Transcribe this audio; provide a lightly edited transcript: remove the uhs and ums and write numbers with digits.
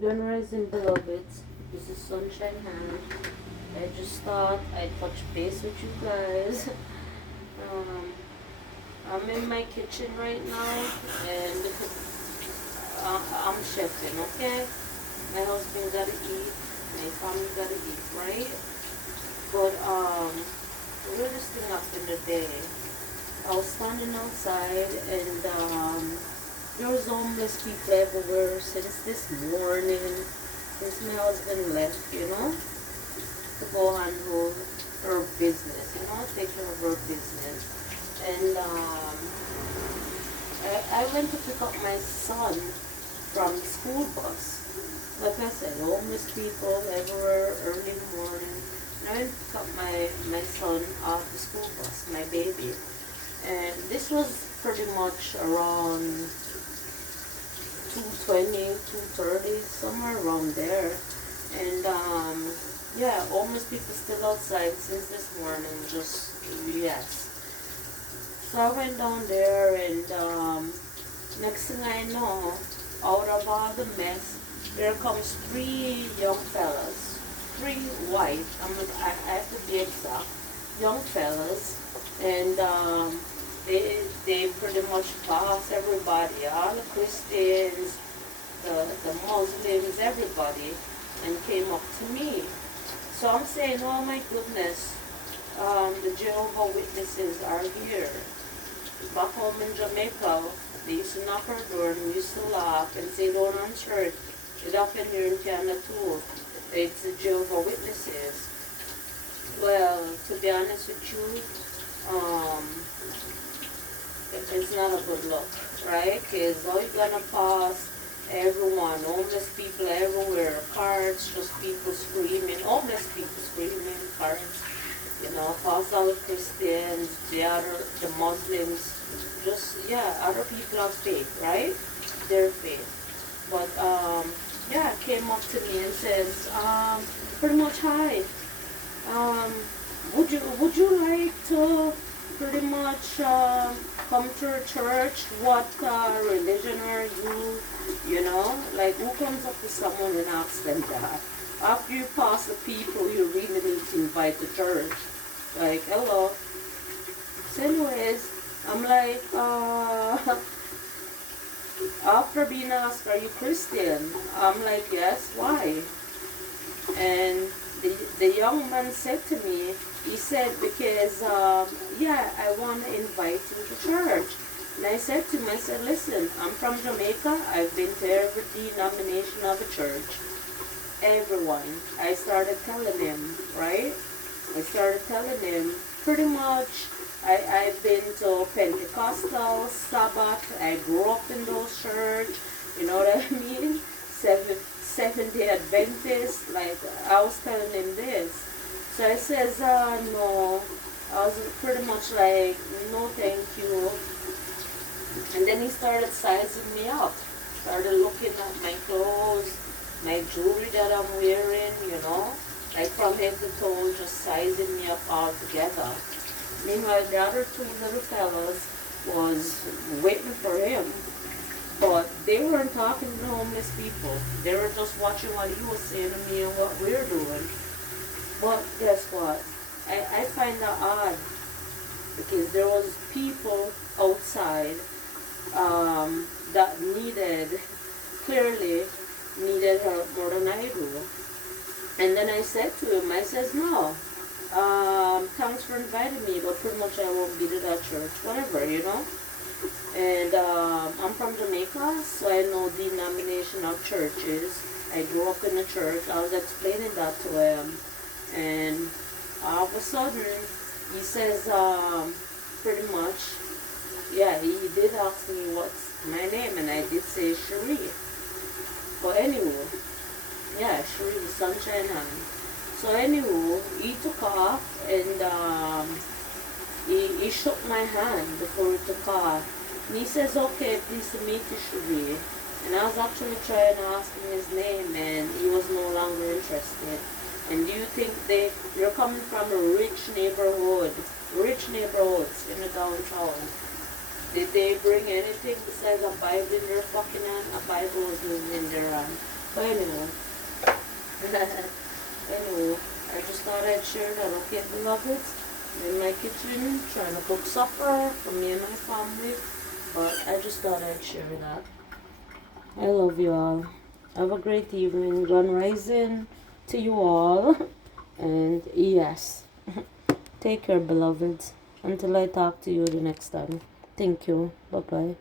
Gun Rising Beloveds. This is Sunshine Hand. I just thought I'd touch base with you guys. um, I'm in my kitchen right now and I'm chefing, okay? My husband gotta eat, my family gotta eat, right? But the weirdest thing happened today. I was standing outside and there was homeless people everywhere since this morning, since my husband left, to go handle her business, take care of her business. And I went to pick up my son from the school bus. Like I said, homeless people everywhere early in the morning. And I went to pick up my son off the school bus, my baby. And this was pretty much around 2:20, 2:30, somewhere around there. And yeah, homeless people still outside since this morning, just, yes. So I went down there and next thing I know, out of all the mess, there comes three young fellas, three white, I have to be exact, young fellas, and they pretty much boss everybody, all the Christians, the Muslims, everybody, and came up to me. So I'm saying, oh my goodness, the Jehovah Witnesses are here. Back home in Jamaica, they used to knock our door and we used to laugh and say, don't answer it. It happened here in Canada too. It's the Jehovah Witnesses. Well, to be honest with you, it's not a good look, right? Because how you gonna pass everyone, homeless people everywhere, cards, just people screaming, homeless people screaming, cards, pass all the Christians, the Muslims, just, yeah, other people have faith, right? Their faith. But, yeah, came up to me and says, pretty much, hi, would you like to pretty much come to a church? What religion are you? Like who comes up to someone and asks them that? After you pass the people you really need to invite to church. Like, hello. So anyways, I'm like, after being asked, are you Christian? I'm like, yes, why? And the young man said to me, he said, because, yeah, I want to invite you to church. And I said to him, I said, listen, I'm from Jamaica. I've been to every denomination of a church. Everyone. I started telling him, right? I started telling him, pretty much, I've been to Pentecostal, Sabbath. I grew up in those churches. You know what I mean? Seventh-day Adventist. Like, I was telling him this. So I says, no. I was pretty much like, no thank you. And then he started sizing me up. Started looking at my clothes, my jewelry that I'm wearing, like from head to toe, just sizing me up all together. Meanwhile, the other two little fellas was waiting for him, but they weren't talking to the homeless people. They were just watching what he was saying to me and what we're doing. But guess what? I find that odd because there was people outside that clearly needed help more than I do. And then I said to him, I says, no, thanks for inviting me, but pretty much I won't be to that church, whatever, And I'm from Jamaica, so I know denominational churches. I grew up in a church. I was explaining that to him. And all of a sudden, he says, pretty much, yeah, he did ask me what's my name, and I did say Cherie. But anyway, yeah, Cherie, Sunshine Hand. So anyway, he took off, and he shook my hand before he took off. And he says, okay, pleased to meet you, Cherie. And I was actually trying to ask him his name, and he was no longer interested. And do you think you're coming from a rich neighborhoods in the downtown? Did they bring anything besides a Bible in their fucking hand? A Bible was in their hand. But anyway, anyway, I just thought I'd share that, okay, beloveds? In my kitchen, trying to cook supper for me and my family. But I just thought I'd share that. I love you all. Have a great evening. Grand rising to you all. And yes, take care, beloveds. Until I talk to you the next time. Thank you. Bye bye.